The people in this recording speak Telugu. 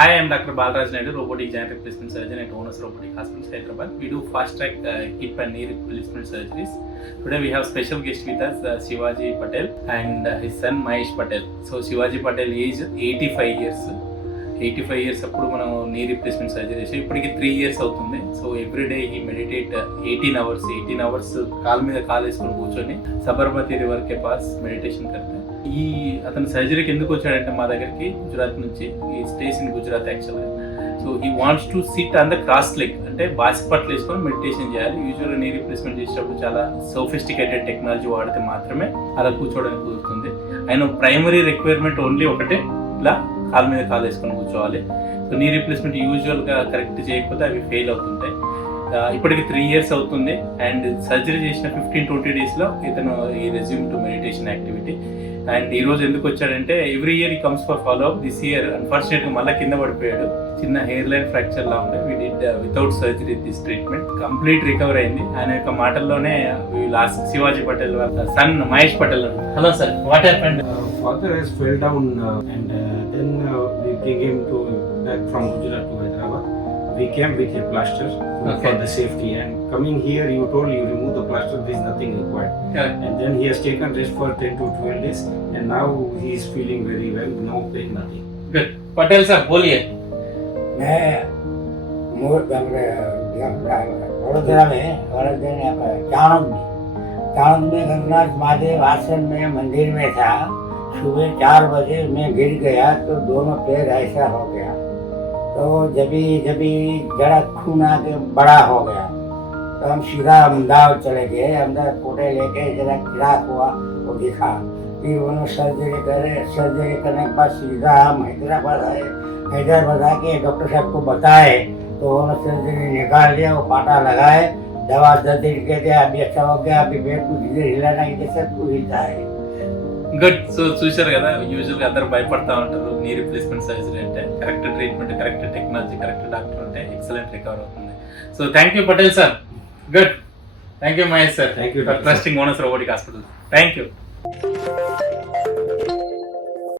Hi, I am Dr. Balaraj Naidu, robotic joint replacement surgeon at Owners Robotic Hospitals, Hyderabad. We do fast track hip and knee replacement surgeries. Today we have special guest with us, Shivaji Patel and his son Mahesh Patel. So Shivaji Patel age 85 years. 85 years అప్పుడు మనం నీ రీప్లేస్మెంట్ సర్జరీ చేసి ఇప్పటికి 3 years అవుతుంది. సో ఎవ్రీడే ఈ మెడిటేట్ 18 hours కాళ్ళ మీద కాలు వేసుకొని కూర్చొని సబర్మతి రివర్ కే పాస్ మెడిటేషన్ కర్తా. ఈ అతను సర్జరీకి ఎందుకు వచ్చాడంటే మా దగ్గరికి గుజరాత్ నుంచి, ఈ స్టేస్ ఇన్ గుజరాత్ యాక్చువల్గా. So he wants to SIT on the cross leg, అంటే బాసి పట్లు వేసుకొని మెడిటేషన్ చేయాలి. యూజువల్గా నీ రీప్లేస్మెంట్ చేసేటప్పుడు చాలా సోఫిస్టికేటెడ్ టెక్నాలజీ వాడితే మాత్రమే అలా కూర్చోవడానికి కుదురుతుంది. ఆయన ప్రైమరీ రిక్వైర్మెంట్ ఓన్లీ ఒకటే, ఇలా కాలు మీద కాలు వేసుకొని కూర్చోవాలి. సో నీ రీప్లేస్మెంట్ యూజువల్గా కరెక్ట్ చేయకపోతే అవి ఫెయిల్ అవుతుంటాయి. ఇప్పటికి 3 years అవుతుంది. అండ్ సర్జరీ చేసిన 15-20 daysలో ఇతను ఈ resume to meditation activity. And ఈ రోజు ఎందుకు వచ్చాడంటే ఎవ్రీ ఇయర్ ఈ comes for follow up. This year అన్ఫార్చునేట్గా మళ్ళీ కింద పడిపోయాడు. చిన్న హెయిర్ లైన్ ఫ్రాక్చర్ లా ఉండే. We did without surgery this treatment. Complete recover అయింది. ఆయన యొక్క మాటల్లోనే last Shivaji Patel son Mahesh Patel. Hello sir, what happened? Father has fell down and then we bring him back from Gujarat to Hyderabad. We came with a plaster for the safety, and coming here you told you remove the plaster, there is nothing required. Correct. And then he has taken rest for 10 to 12 days and now he is feeling very well, no pain, nothing. Good. Patel साहब बोलिए. मैं वडोदरा में चाणद में गंगनाथ महादेव आश्रम में मंदिर में था. सुबह 4 बजे मैं गिर गया तो दोनों पैर ऐसा हो गया. तो जभी जरा खून आके बड़ा हो गया तो हम सीधा अहमदाबाद चले गए. अहमदाबाद फोटे लेके जरा गिराक हुआ वो दिखा. फिर उन्होंने सर्जरी करने के बाद सीधा हम हैदराबाद आए. हैदराबाद आके डॉक्टर साहब को बताए तो उन्होंने सर्जरी निकाल लिया. वो पाटा लगाए, दवा 10 दिन के थे. अभी अच्छा हो गया. अभी बेड को धीरे हिलाना ही सब कुछ हिलता है. గుడ్. సో చూశారు కదా, యూజువల్గా అందరూ భయపడతా ఉంటారు నీ రీప్లేస్మెంట్ సర్జరీ అంటే. Correct treatment, correct technology, correct doctor ఉంటే ఎక్సలెంట్ రికవర్ అవుతుంది. So thank you Patel sir. Good. Thank you Mahesh sir. Thank you, for Dr. Trusting owners robotic hospital. Thank you.